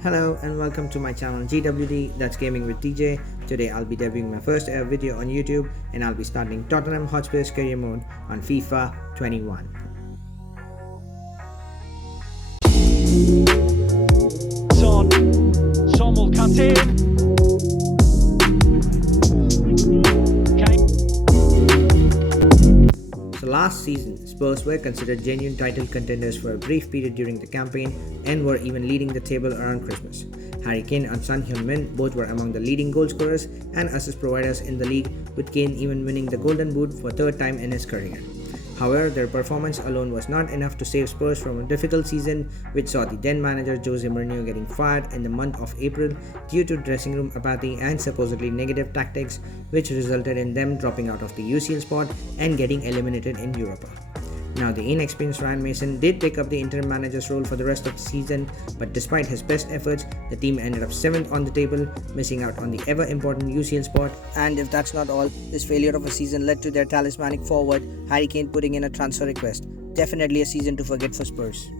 Hello and welcome to my channel GWD, that's Gaming with TJ. Today I'll be debuting my first ever video on YouTube and I'll be starting Tottenham Hotspur's career mode on FIFA 21. Son will cut in. Kane. So last season, Spurs were considered genuine title contenders for a brief period during the campaign and were even leading the table around Christmas. Harry Kane and Son Heung-min both were among the leading goal scorers and assist providers in the league, with Kane even winning the Golden Boot for third time in his career. However, their performance alone was not enough to save Spurs from a difficult season, which saw the then manager Jose Mourinho getting fired in the month of April due to dressing room apathy and supposedly negative tactics, which resulted in them dropping out of the UCL spot and getting eliminated in Europa. Now, the inexperienced Ryan Mason did take up the interim manager's role for the rest of the season, but despite his best efforts, the team ended up 7th on the table, missing out on the ever-important UCL spot. And if that's not all, this failure of a season led to their talismanic forward, Harry Kane, putting in a transfer request. Definitely a season to forget for Spurs.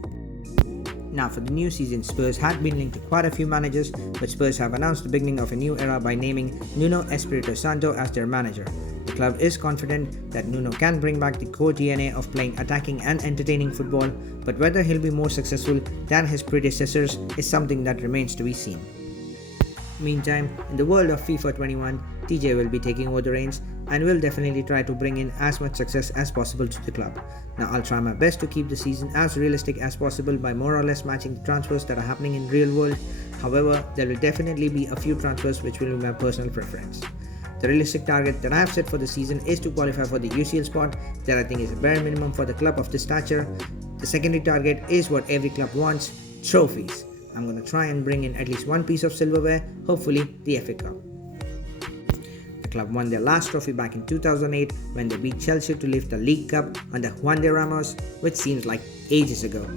Now, for the new season, Spurs had been linked to quite a few managers, but Spurs have announced the beginning of a new era by naming Nuno Espirito Santo as their manager. The club is confident that Nuno can bring back the core DNA of playing attacking and entertaining football, but whether he'll be more successful than his predecessors is something that remains to be seen. Meantime, in the world of FIFA 21, TJ will be taking over the reins and will definitely try to bring in as much success as possible to the club. Now, I'll try my best to keep the season as realistic as possible by more or less matching the transfers that are happening in real world. However, there will definitely be a few transfers which will be my personal preference. The realistic target that I have set for the season is to qualify for the UCL spot, that I think is a bare minimum for the club of this stature. The secondary target is what every club wants: trophies. I'm going to try and bring in at least one piece of silverware, hopefully the FA Cup. The club won their last trophy back in 2008 when they beat Chelsea to lift the League Cup under Juan de Ramos, which seems like ages ago.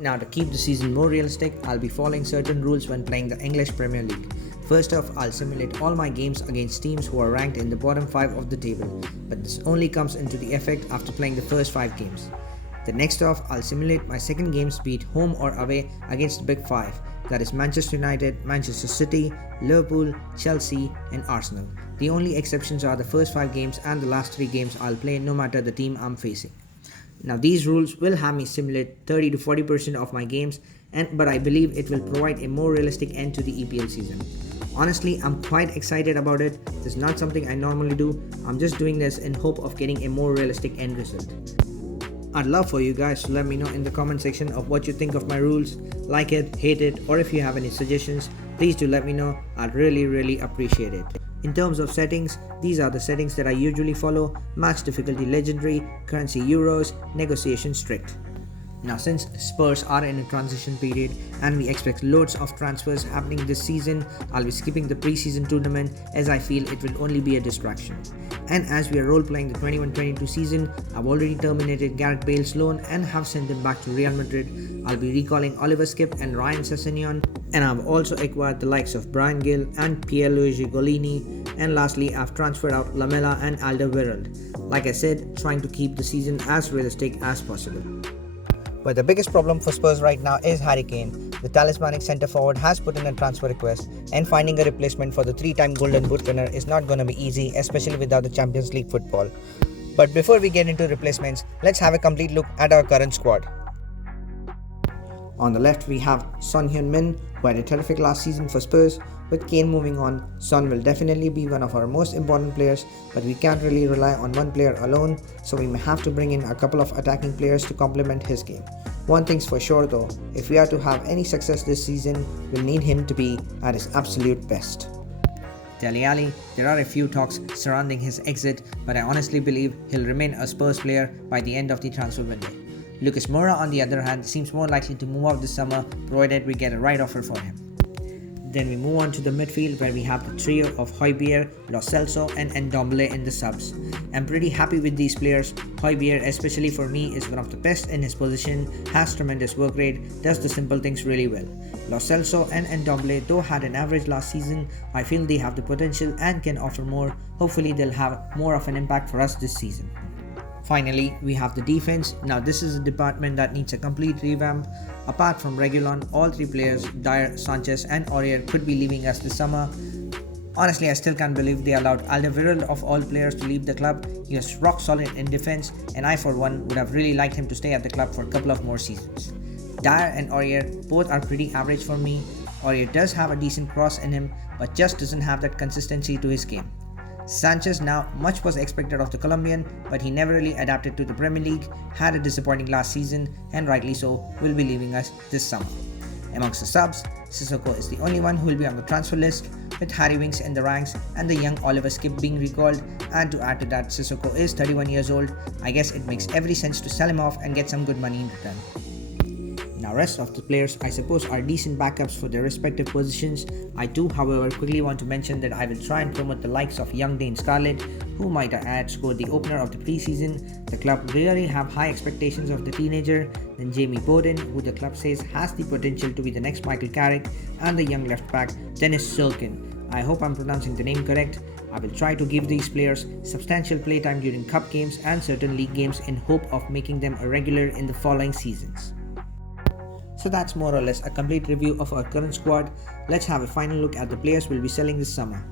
Now, to keep the season more realistic, I'll be following certain rules when playing the English Premier League. First off, I'll simulate all my games against teams who are ranked in the bottom 5 of the table, but this only comes into the effect after playing the first 5 games. The next off, I'll simulate my second games, be it home or away, against the Big 5, that is Manchester United, Manchester City, Liverpool, Chelsea and Arsenal. The only exceptions are the first 5 games and the last 3 games I'll play no matter the team I'm facing. Now, these rules will have me simulate 30 to 40% of my games, but I believe it will provide a more realistic end to the EPL season. Honestly, I'm quite excited about it. This is not something I normally do. I'm just doing this in hope of getting a more realistic end result. I'd love for you guys to let me know in the comment section of what you think of my rules. Like it, hate it, or if you have any suggestions, please do let me know. I'd really appreciate it. In terms of settings, these are the settings that I usually follow: match difficulty legendary, currency euros, negotiation strict. Now, since Spurs are in a transition period and we expect loads of transfers happening this season, I'll be skipping the preseason tournament as I feel it will only be a distraction. And as we are role-playing the 21-22 season, I've already terminated Gareth Bale's loan and have sent him back to Real Madrid. I'll be recalling Oliver Skip and Ryan Sessegnon, and I've also acquired the likes of Brian Gill and Pierluigi Golini, and lastly I've transferred out Lamela and Alderweireld. Like I said, trying to keep the season as realistic as possible. But the biggest problem for Spurs right now is Harry Kane. The talismanic centre forward has put in a transfer request, and finding a replacement for the 3-time Golden Boot winner is not going to be easy, especially without the Champions League football. But before we get into replacements, let's have a complete look at our current squad. On the left, we have Son Heung-min, who had a terrific last season for Spurs. With Kane moving on, Son will definitely be one of our most important players, but we can't really rely on one player alone, so we may have to bring in a couple of attacking players to complement his game. One thing's for sure though, if we are to have any success this season, we'll need him to be at his absolute best. Dele Alli, there are a few talks surrounding his exit, but I honestly believe he'll remain a Spurs player by the end of the transfer window. Lucas Moura, on the other hand, seems more likely to move out this summer, provided we get a right offer for him. Then we move on to the midfield, where we have the trio of Højbjerg, Lo Celso and Ndombele in the subs. I'm pretty happy with these players. Højbjerg, especially for me, is one of the best in his position, has tremendous work rate, does the simple things really well. Lo Celso and Ndombele, though had an average last season, I feel they have the potential and can offer more. Hopefully they'll have more of an impact for us this season. Finally, we have the defense. Now this is a department that needs a complete revamp. Apart from Reguilon, all three players, Dyer, Sanchez and Aurier, could be leaving us this summer. Honestly, I still can't believe they allowed Alderweireld of all players to leave the club. He was rock solid in defense, and I for one would have really liked him to stay at the club for a couple of more seasons. Dyer and Aurier both are pretty average for me. Aurier does have a decent cross in him, but just doesn't have that consistency to his game. Sanchez, now much was expected of the Colombian, but he never really adapted to the Premier League, had a disappointing last season, and rightly so, will be leaving us this summer. Amongst the subs, Sissoko is the only one who will be on the transfer list, with Harry Winks in the ranks and the young Oliver Skip being recalled, and to add to that, Sissoko is 31 years old. I guess it makes every sense to sell him off and get some good money in return. Now rest of the players I suppose are decent backups for their respective positions. I do however quickly want to mention that I will try and promote the likes of young Dane Scarlett, who might add scored the opener of the preseason. The club really have high expectations of the teenager. Then Jamie Bowden, who the club says has the potential to be the next Michael Carrick, and the young left back Dennis Sulkin. I hope I'm pronouncing the name correct. I will try to give these players substantial playtime during cup games and certain league games in hope of making them a regular in the following seasons. So that's more or less a complete review of our current squad. Let's have a final look at the players we'll be selling this summer.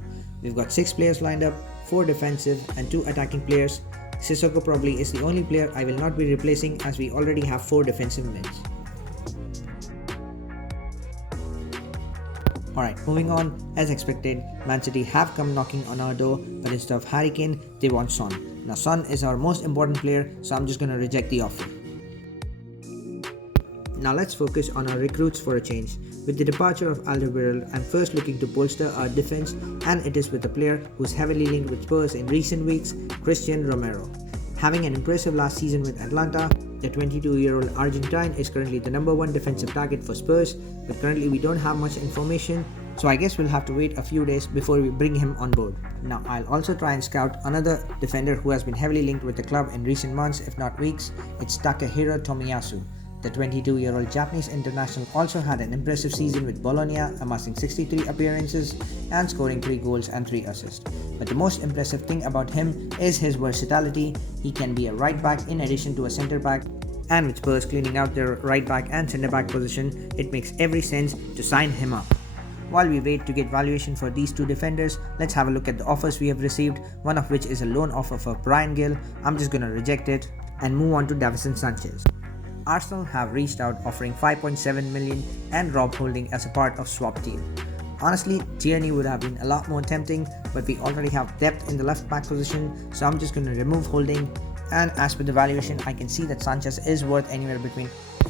We've got 6 players lined up, 4 defensive and 2 attacking players. Sissoko probably is the only player I will not be replacing, as we already have 4 defensive mids. Alright, moving on. As expected, Man City have come knocking on our door, but instead of Harry Kane, they want Son. Now Son is our most important player, so I'm just gonna reject the offer. Now let's focus on our recruits for a change. With the departure of Alderweireld, I'm first looking to bolster our defense, and it is with a player who's heavily linked with Spurs in recent weeks, Christian Romero. Having an impressive last season with Atlanta, the 22-year-old Argentine is currently the number 1 defensive target for Spurs, but currently we don't have much information, so I guess we'll have to wait a few days before we bring him on board. Now I'll also try and scout another defender who has been heavily linked with the club in recent months, if not weeks. It's Takehiro Tomiyasu. The 22-year-old Japanese international also had an impressive season with Bologna, amassing 63 appearances and scoring 3 goals and 3 assists. But the most impressive thing about him is his versatility. He can be a right back in addition to a centre back, and with Spurs cleaning out their right back and centre back position, it makes every sense to sign him up. While we wait to get valuation for these 2 defenders, let's have a look at the offers we have received, one of which is a loan offer for Bryan Gill. I'm just gonna reject it and move on to Davinson Sanchez. Arsenal have reached out offering 5.7 million and Rob Holding as a part of swap deal. Honestly, Tierney would have been a lot more tempting, but we already have depth in the left back position, so I'm just going to remove Holding. And as per the valuation, I can see that Sanchez is worth anywhere between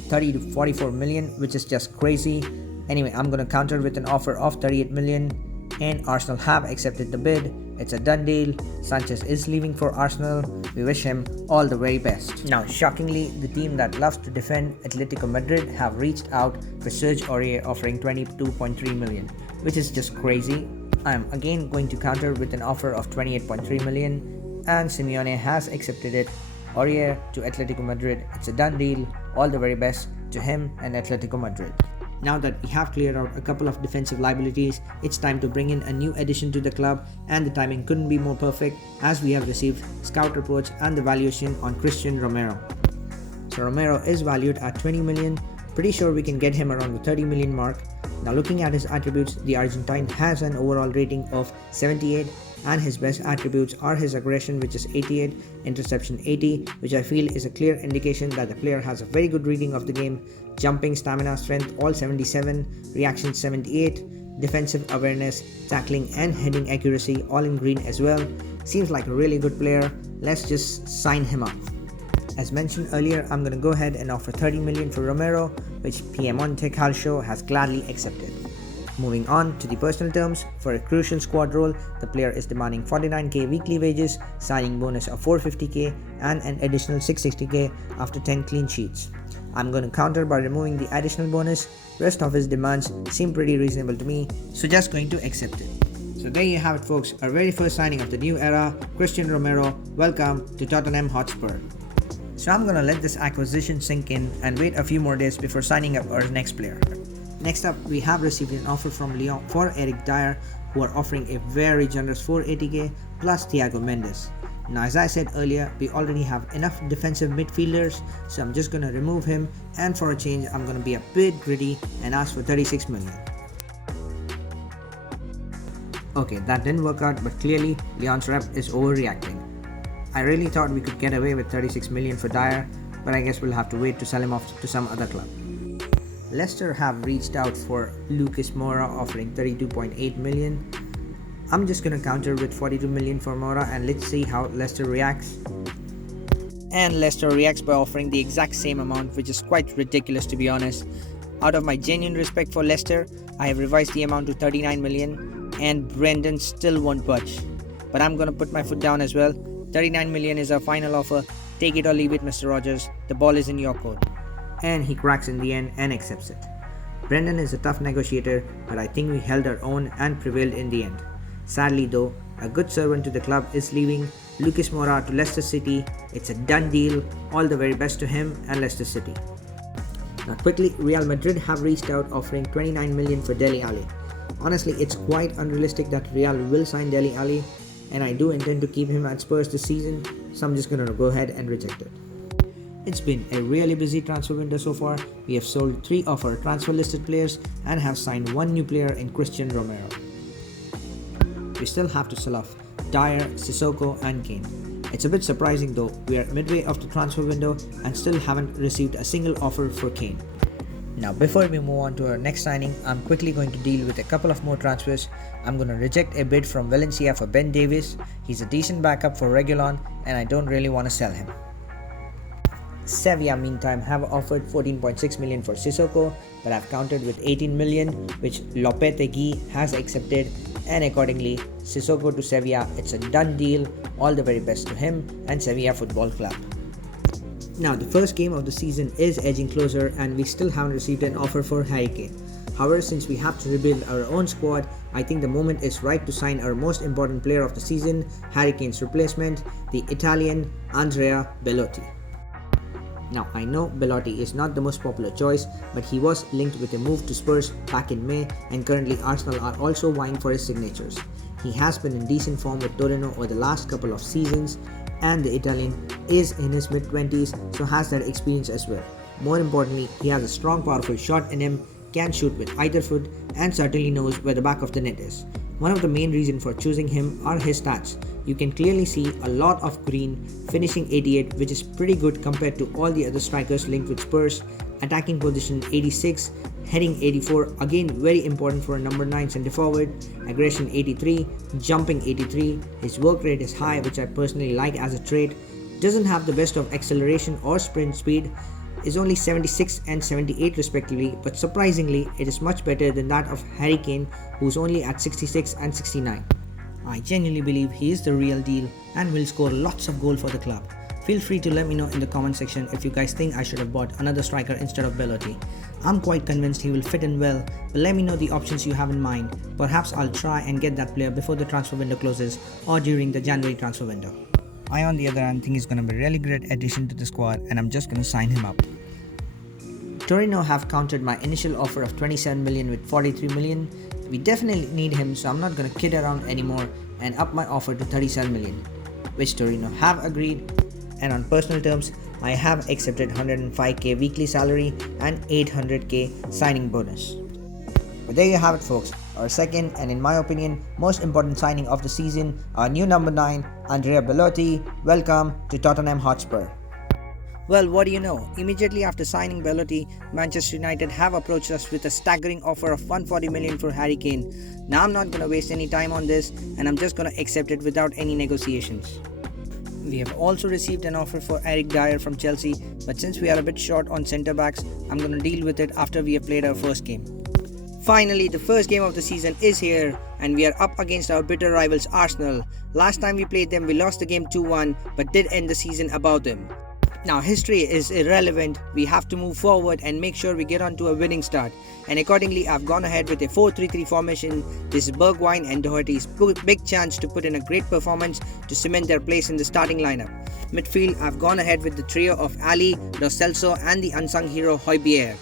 30 to 44 million, which is just crazy. Anyway, I'm going to counter with an offer of 38 million, and Arsenal have accepted the bid. It's a done deal. Sanchez is leaving for Arsenal. We wish him all the very best. Now, shockingly, the team that loves to defend, Atletico Madrid, have reached out for Serge Aurier offering 22.3 million, which is just crazy. I am again going to counter with an offer of 28.3 million, and Simeone has accepted it. Aurier to Atletico Madrid. It's a done deal. All the very best to him and Atletico Madrid. Now that we have cleared out a couple of defensive liabilities, it's time to bring in a new addition to the club, and the timing couldn't be more perfect as we have received scout reports and the valuation on Christian Romero. So Romero is valued at 20 million. Pretty sure we can get him around the 30 million mark. Now looking at his attributes, the Argentine has an overall rating of 78, and his best attributes are his aggression, which is 88, interception 80, which I feel is a clear indication that the player has a very good reading of the game, jumping, stamina, strength all 77, reaction 78, defensive awareness, tackling and heading accuracy all in green as well. Seems like a really good player. Let's just sign him up. As mentioned earlier, I'm going to go ahead and offer 30 million for Romero, which Piemonte Calcio has gladly accepted. Moving on to the personal terms, for a crucial squad role, the player is demanding 49k weekly wages, signing bonus of 450k and an additional 660k after 10 clean sheets. I'm going to counter by removing the additional bonus. Rest of his demands seem pretty reasonable to me, so just going to accept it. So there you have it folks, our very first signing of the new era, Christian Romero. Welcome to Tottenham Hotspur. So I'm gonna let this acquisition sink in and wait a few more days before signing up our next player. Next up, we have received an offer from Lyon for Eric Dyer, who are offering a very generous 480k plus Thiago Mendes. Now, as I said earlier, we already have enough defensive midfielders, so I'm just going to remove him, and for a change, I'm going to be a bit greedy and ask for 36 million. Okay, that didn't work out, but clearly Leon's rep is overreacting. I really thought we could get away with 36 million for Dyer, but I guess we'll have to wait to sell him off to some other club. Leicester have reached out for Lucas Moura, offering 32.8 million. I'm just gonna counter with 42 million for Moura, and let's see how Leicester reacts. And Leicester reacts by offering the exact same amount, which is quite ridiculous to be honest. Out of my genuine respect for Leicester, I have revised the amount to 39 million, and Brendan still won't budge. But I'm gonna put my foot down as well. 39 million is our final offer. Take it or leave it, Mr. Rogers. The ball is in your court. And he cracks in the end and accepts it. Brendan is a tough negotiator, but I think we held our own and prevailed in the end. Sadly though, a good servant to the club is leaving. Lucas Moura to Leicester City. It's a done deal. All the very best to him and Leicester City. Now quickly, Real Madrid have reached out offering 29 million for Dele Alli. Honestly, it's quite unrealistic that Real will sign Dele Alli, and I do intend to keep him at Spurs this season, so I'm just gonna go ahead and reject it. It's been a really busy transfer window so far. We have sold 3 of our transfer listed players and have signed 1 new player in Christian Romero. We still have to sell off Dyer, Sissoko and Kane. It's a bit surprising though, we are midway of the transfer window and still haven't received a single offer for Kane. Now before we move on to our next signing, I'm quickly going to deal with a couple of more transfers. I'm going to reject a bid from Valencia for Ben Davies. He's a decent backup for Reguilon and I don't really want to sell him. Sevilla meantime have offered 14.6 million for Sissoko, but I've countered with 18 million, which Lopetegui has accepted, and accordingly Sissoko to Sevilla, it's a done deal. All the very best to him and Sevilla Football Club. Now the first game of the season is edging closer and we still haven't received an offer for Harry Kane. However, since we have to rebuild our own squad, I think the moment is right to sign our most important player of the season, Harry Kane's replacement, the Italian Andrea Belotti. Now I know Belotti is not the most popular choice, but he was linked with a move to Spurs back in May, and currently Arsenal are also vying for his signatures. He has been in decent form with Torino over the last couple of seasons, and the Italian is in his mid-20s, so has that experience as well. More importantly, he has a strong powerful shot in him, can shoot with either foot, and certainly knows where the back of the net is. One of the main reasons for choosing him are his stats. You can clearly see a lot of green, finishing 88, which is pretty good compared to all the other strikers linked with Spurs. Attacking position 86, heading 84, again very important for a number 9 centre forward. Aggression 83, jumping 83. His work rate is high, which I personally like as a trait. Doesn't have the best of acceleration or sprint speed. Is only 76 and 78 respectively, but surprisingly it is much better than that of Harry Kane, who's only at 66 and 69. I genuinely believe he is the real deal and will score lots of goals for the club. Feel free to let me know in the comment section if you guys think I should have bought another striker instead of Belotti. I'm quite convinced he will fit in well, but let me know the options you have in mind. Perhaps I'll try and get that player before the transfer window closes or during the January transfer window. I on the other hand think he's going to be a really great addition to the squad and I'm just going to sign him up. Torino have countered my initial offer of 27 million with 43 million. We definitely need him, so I'm not going to kid around anymore and up my offer to 37 million, which Torino have agreed, and on personal terms I have accepted 105k weekly salary and 800k signing bonus. But there you have it folks, our second and in my opinion most important signing of the season, our new number 9, Andrea Belotti. Welcome to Tottenham Hotspur. Well, what do you know? Immediately after signing Belotti, Manchester United have approached us with a staggering offer of 140 million for Harry Kane. Now I'm not going to waste any time on this and I'm just going to accept it without any negotiations. We have also received an offer for Eric Dyer from Chelsea, but since we are a bit short on centre backs, I'm going to deal with it after we have played our first game. Finally, the first game of the season is here and we are up against our bitter rivals Arsenal. Last time we played them, we lost the game 2-1 but did end the season above them. Now history is irrelevant, we have to move forward and make sure we get on to a winning start, and accordingly I've gone ahead with a 4-3-3 formation. This is Bergwijn and Doherty's big chance to put in a great performance to cement their place in the starting lineup. Midfield, I've gone ahead with the trio of Ali, Lo Celso and the unsung hero Højbjerg.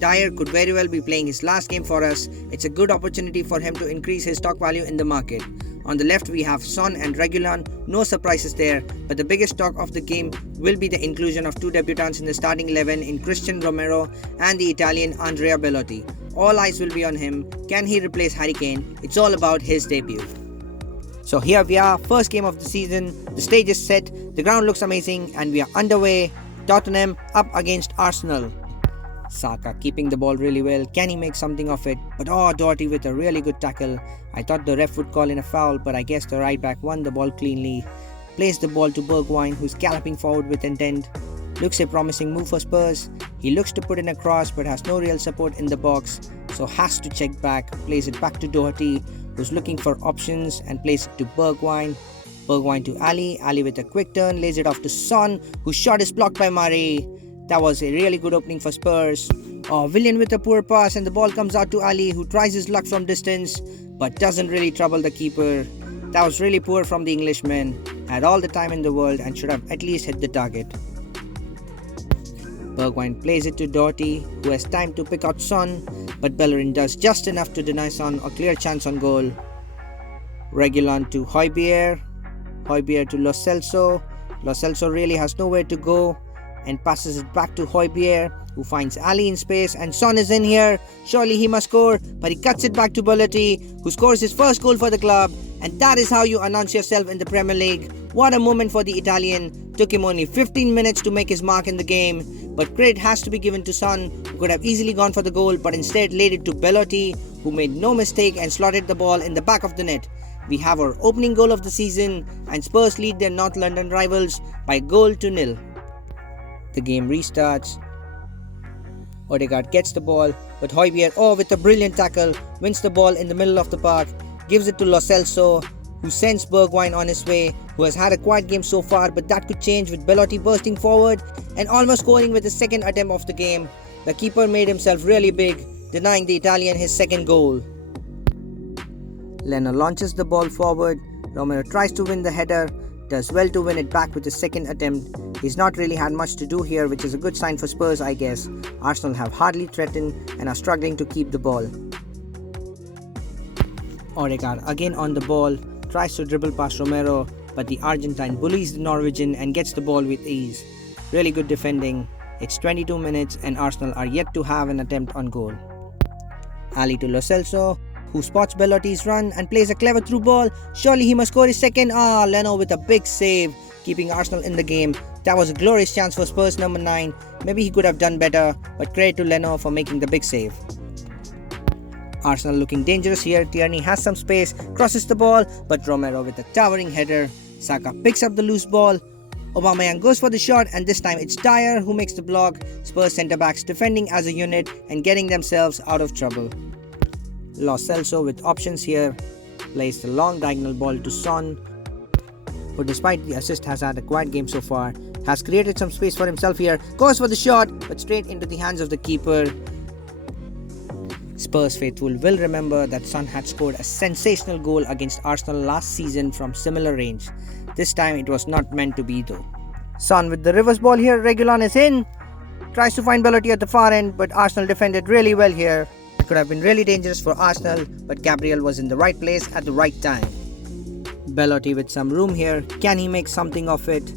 Dyer could very well be playing his last game for us. It's a good opportunity for him to increase his stock value in the market. On the left we have Son and Reguilon, no surprises there, but the biggest talk of the game will be the inclusion of two debutants in the starting 11 in Christian Romero and the Italian Andrea Bellotti. All eyes will be on him. Can he replace Harry Kane? It's all about his debut. So here we are, first game of the season, the stage is set, the ground looks amazing and we are underway. Tottenham up against Arsenal. Saka keeping the ball really well. Can he make something of it? But Doherty with a really good tackle. I thought the ref would call in a foul, but I guess the right back won the ball cleanly. Plays the ball to Bergwijn, who's galloping forward with intent. Looks a promising move for Spurs. He looks to put in a cross but has no real support in the box, so has to check back. Plays it back to Doherty, who's looking for options and plays it to Bergwijn. Bergwijn to Ali. Ali with a quick turn, lays it off to Son, whose shot is blocked by Murray. That was a really good opening for Spurs. Willian with a poor pass and the ball comes out to Ali, who tries his luck from distance but doesn't really trouble the keeper. That was really poor from the Englishman. Had all the time in the world and should have at least hit the target. Bergwijn plays it to Doherty, who has time to pick out Son, but Bellerin does just enough to deny Son a clear chance on goal. Reguilon to Højbjerg. Højbjerg to Lo Celso. Lo Celso really has nowhere to go and passes it back to Højbjerg, who finds Ali in space, and Son is in here. Surely he must score, but he cuts it back to Bellotti, who scores his first goal for the club, and that is how you announce yourself in the Premier League. What a moment for the Italian. Took him only 15 minutes to make his mark in the game, but credit has to be given to Son, who could have easily gone for the goal but instead laid it to Bellotti, who made no mistake and slotted the ball in the back of the net. We have our opening goal of the season, and Spurs lead their North London rivals by goal to nil. The game restarts. Odegaard gets the ball, but Højbjerg, with a brilliant tackle, wins the ball in the middle of the park, gives it to Lo Celso, who sends Bergwijn on his way, who has had a quiet game so far, but that could change with Bellotti bursting forward and almost scoring with his second attempt of the game. The keeper made himself really big, denying the Italian his second goal. Leno launches the ball forward. Romero tries to win the header, does well to win it back with his second attempt. He's not really had much to do here, which is a good sign for Spurs, I guess. Arsenal have hardly threatened and are struggling to keep the ball. Odegaard again on the ball, tries to dribble past Romero, but the Argentine bullies the Norwegian and gets the ball with ease. Really good defending. It's 22 minutes and Arsenal are yet to have an attempt on goal. Ali to Lo Celso, who spots Bellotti's run and plays a clever through ball. Surely he must score his second. Leno with a big save, keeping Arsenal in the game. That was a glorious chance for Spurs number 9. Maybe he could have done better, but credit to Leno for making the big save. Arsenal looking dangerous here. Tierney has some space, crosses the ball, but Romero with a towering header. Saka picks up the loose ball. Aubameyang goes for the shot, and this time it's Dyer who makes the block. Spurs centre-backs defending as a unit and getting themselves out of trouble. Lo Celso with options here. Plays the long diagonal ball to Son, who despite the assist has had a quiet game so far. Has created some space for himself here. Goes for the shot, but straight into the hands of the keeper. Spurs faithful will remember that Son had scored a sensational goal against Arsenal last season from similar range. This time it was not meant to be though. Son with the reverse ball here. Reguilon is in. Tries to find Bellotti at the far end, but Arsenal defended really well here. It could have been really dangerous for Arsenal, but Gabriel was in the right place at the right time. Bellotti with some room here. Can he make something of it?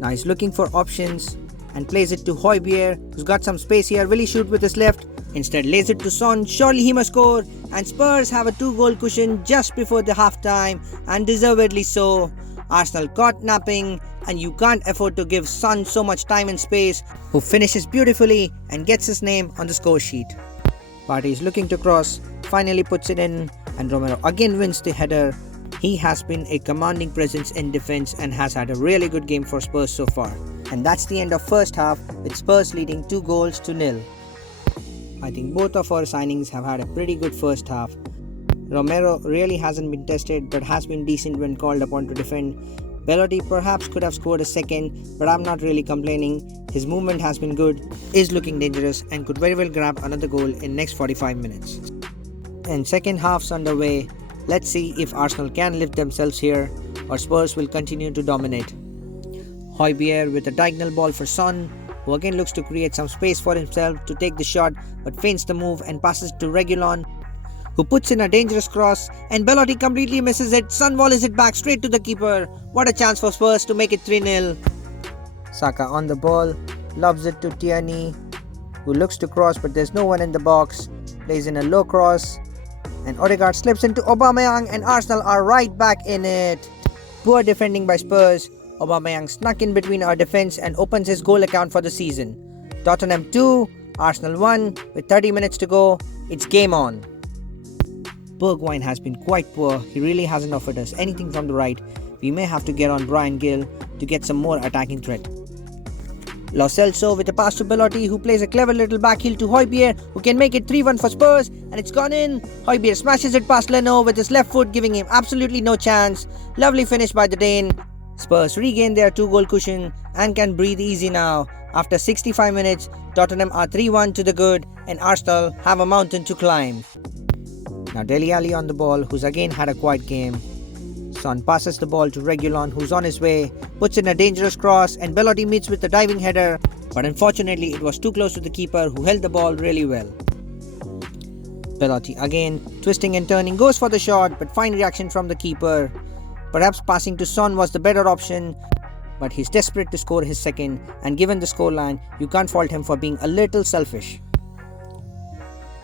Now he's looking for options and plays it to Højbjerg, who's got some space here. Will he shoot with his left? Instead lays it to Son. Surely he must score, and Spurs have a 2-goal cushion just before the half-time, and deservedly so. Arsenal caught napping, and you can't afford to give Son so much time and space, who finishes beautifully and gets his name on the score sheet. Partey is looking to cross, finally puts it in, and Romero again wins the header. He has been a commanding presence in defense and has had a really good game for Spurs so far. And that's the end of first half, with Spurs leading 2-0. I think both of our signings have had a pretty good first half. Romero really hasn't been tested but has been decent when called upon to defend. Bellotti perhaps could have scored a second, but I'm not really complaining. His movement has been good, is looking dangerous, and could very well grab another goal in next 45 minutes. And second half's underway. Let's see if Arsenal can lift themselves here or Spurs will continue to dominate. Højbjerg with a diagonal ball for Son, who again looks to create some space for himself to take the shot but feints the move and passes to Reguilon, who puts in a dangerous cross, and Belotti completely misses it. Son volleys it back straight to the keeper. What a chance for Spurs to make it 3-0. Saka on the ball, lobs it to Tierney, who looks to cross but there's no one in the box, plays in a low cross, and Odegaard slips into Aubameyang, and Arsenal are right back in it. Poor defending by Spurs. Aubameyang snuck in between our defense and opens his goal account for the season. Tottenham 2, Arsenal 1 with 30 minutes to go. It's game on. Bergwijn has been quite poor. He really hasn't offered us anything from the right. We may have to get on Bryan Gill to get some more attacking threat. Lo Celso with a pass to Belotti, who plays a clever little backheel to Højbjerg, who can make it 3-1 for Spurs, and it's gone in. Højbjerg smashes it past Leno with his left foot, giving him absolutely no chance. Lovely finish by the Dane. Spurs regain their 2-goal cushion and can breathe easy now. After 65 minutes, Tottenham are 3-1 to the good, and Arsenal have a mountain to climb. Now Dele Alli on the ball, who's again had a quiet game. Son passes the ball to Reguilon, who's on his way, puts in a dangerous cross, and Belotti meets with a diving header, but unfortunately it was too close to the keeper, who held the ball really well. Belotti again, twisting and turning, goes for the shot, but fine reaction from the keeper. Perhaps passing to Son was the better option, but he's desperate to score his second, and given the scoreline, you can't fault him for being a little selfish.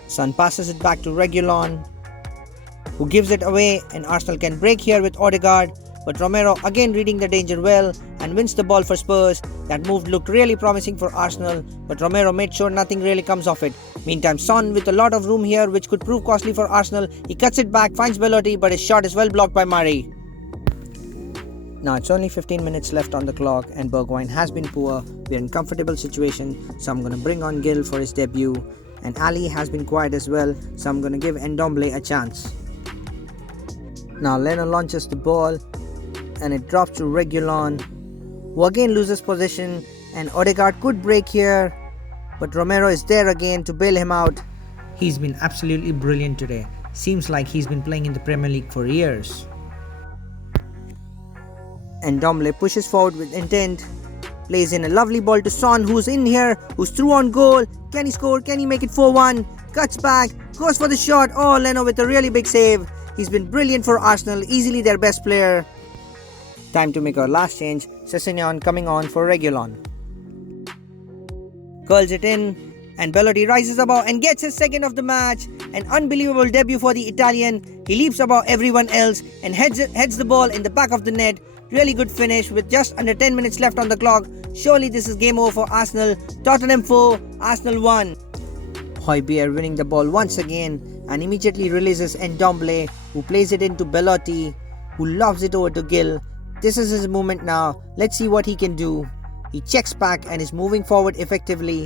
Son passes it back to Reguilon, who gives it away, and Arsenal can break here with Odegaard, but Romero again reading the danger well and wins the ball for Spurs. That move looked really promising for Arsenal, but Romero made sure nothing really comes of it. Meantime, Son with a lot of room here, which could prove costly for Arsenal. He cuts it back, finds Belotti, but his shot is well blocked by Murray. Now it's only 15 minutes left on the clock, and Bergwijn has been poor. We're in a comfortable situation, so I'm going to bring on Gill for his debut, and Ali has been quiet as well, so I'm going to give Ndombele a chance. Now Leno launches the ball, and it drops to Reguilon, who again loses possession, and Odegaard could break here, but Romero is there again to bail him out. He's been absolutely brilliant today. Seems like he's been playing in the Premier League for years. Ndombele pushes forward with intent, plays in a lovely ball to Son, who's in here, who's through on goal. Can he score? Can he make it 4-1? Cuts back, goes for the shot. Oh, Leno with a really big save. He's been brilliant for Arsenal, easily their best player. Time to make our last change. Sessegnon coming on for Reguilon. Curls it in, and Belotti rises above and gets his second of the match. An unbelievable debut for the Italian. He leaps above everyone else and heads the ball in the back of the net. Really good finish with just under 10 minutes left on the clock. Surely this is game over for Arsenal. Tottenham 4, Arsenal 1. Højbjerg winning the ball once again and immediately releases Ndombele, who plays it into Belotti, who lobs it over to Gill. This is his moment now. Let's see what he can do. He checks back and is moving forward effectively.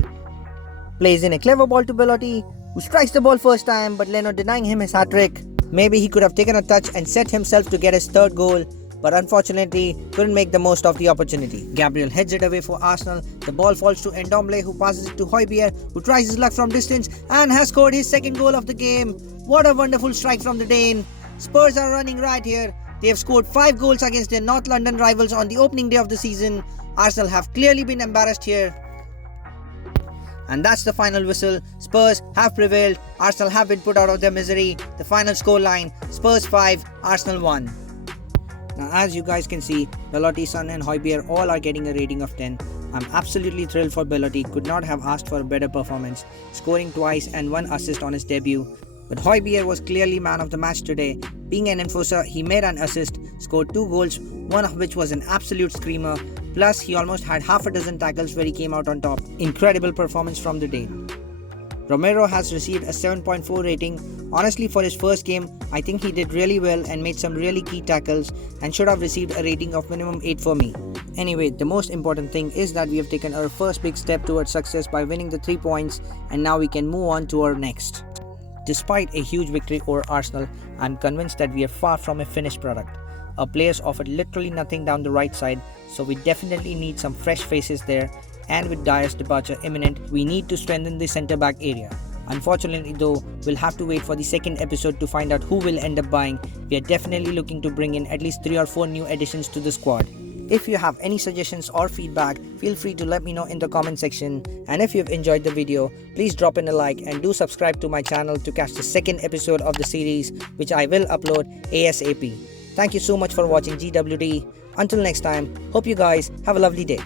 Plays in a clever ball to Belotti, who strikes the ball first time, but Leno denying him his hat-trick. Maybe he could have taken a touch and set himself to get his third goal, but unfortunately couldn't make the most of the opportunity. Gabriel heads it away for Arsenal. The ball falls to Ndombele, who passes it to Højbjerg, who tries his luck from distance and has scored his second goal of the game. What a wonderful strike from the Dane. Spurs are running right here. They have scored 5 goals against their North London rivals on the opening day of the season. Arsenal have clearly been embarrassed here. And that's the final whistle. Spurs have prevailed. Arsenal have been put out of their misery. The final scoreline, Spurs 5, Arsenal 1. Now as you guys can see, Belotti, Son and Højbjerg all are getting a rating of 10. I'm absolutely thrilled for Belotti, could not have asked for a better performance, scoring twice and 1 assist on his debut. But Højbjerg was clearly man of the match today. Being an enforcer, he made an assist, scored 2 goals, one of which was an absolute screamer. Plus, he almost had half a dozen tackles where he came out on top. Incredible performance from the Dane. Romero has received a 7.4 rating. Honestly, for his first game, I think he did really well and made some really key tackles and should have received a rating of minimum 8 for me. Anyway, the most important thing is that we have taken our first big step towards success by winning the 3 points, and now we can move on to our next. Despite a huge victory over Arsenal, I'm convinced that we are far from a finished product. Our players offered literally nothing down the right side, so we definitely need some fresh faces there, and with Dyer's departure imminent, we need to strengthen the centre-back area. Unfortunately though, we'll have to wait for the second episode to find out who will end up buying. We are definitely looking to bring in at least 3 or 4 new additions to the squad. If you have any suggestions or feedback, feel free to let me know in the comment section. And if you've enjoyed the video, please drop in a like and do subscribe to my channel to catch the second episode of the series, which I will upload ASAP. Thank you so much for watching GWD. Until next time, hope you guys have a lovely day.